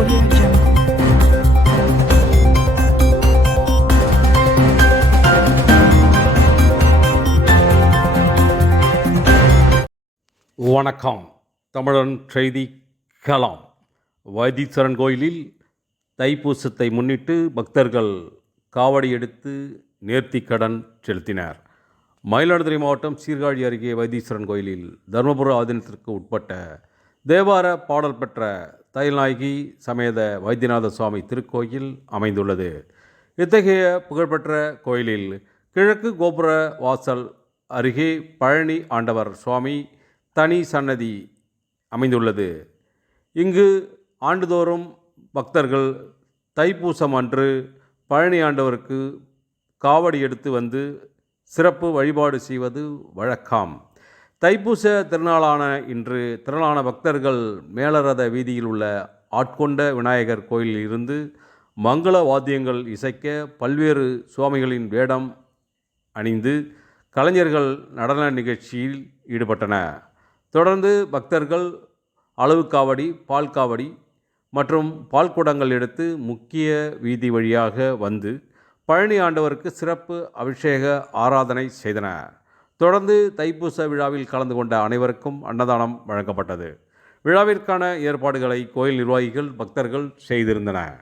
Audio Jungle. வணக்கம். தமிழன் செய்தி கலாம். வைத்தீஸ்வரன் கோயிலில் தைப்பூசத்தை முன்னிட்டு பக்தர்கள் காவடி எடுத்து நேர்த்திக்கடன் செலுத்தினர். மயிலாடுதுறை மாவட்டம் சீர்காழி அருகே வைத்தீஸ்வரன் கோயிலில் தருமபுர ஆதீனத்திற்கு உட்பட்ட தேவார பாடல் பெற்ற தைல்நாயகி சமேத வைத்தியநாத சுவாமி திருக்கோயில் அமைந்துள்ளது. இத்தகைய புகழ்பெற்ற கோயிலில் கிழக்கு கோபுர வாசல் அருகே பழனி ஆண்டவர் சுவாமி தனி சன்னதி அமைந்துள்ளது. இங்கு ஆண்டுதோறும் பக்தர்கள் தைப்பூசம் அன்று பழனி ஆண்டவருக்கு காவடி எடுத்து வந்து சிறப்பு வழிபாடு செய்வது வழக்கம். தைப்பூச திருநாளான இன்று திரளான பக்தர்கள் மேலரத வீதியில் உள்ள ஆட்கொண்ட விநாயகர் கோயிலில் இருந்து மங்கள வாத்தியங்கள் இசைக்க பல்வேறு சுவாமிகளின் வேடம் அணிந்து கலைஞர்கள் நடன நிகழ்ச்சியில் ஈடுபட்டன தொடர்ந்து பக்தர்கள் அளவு காவடி பால் காவடி மற்றும் பால் குடங்கள் எடுத்து முக்கிய வீதி வழியாக வந்து பழனி ஆண்டவருக்கு சிறப்பு அபிஷேக ஆராதனை செய்தன தொடர்ந்து தைப்பூச விழாவில் கலந்து கொண்ட அனைவருக்கும் அன்னதானம் வழங்கப்பட்டது. விழாவிற்கான ஏற்பாடுகளை கோயில் நிர்வாகிகள் பக்தர்கள் செய்திருந்தனர்.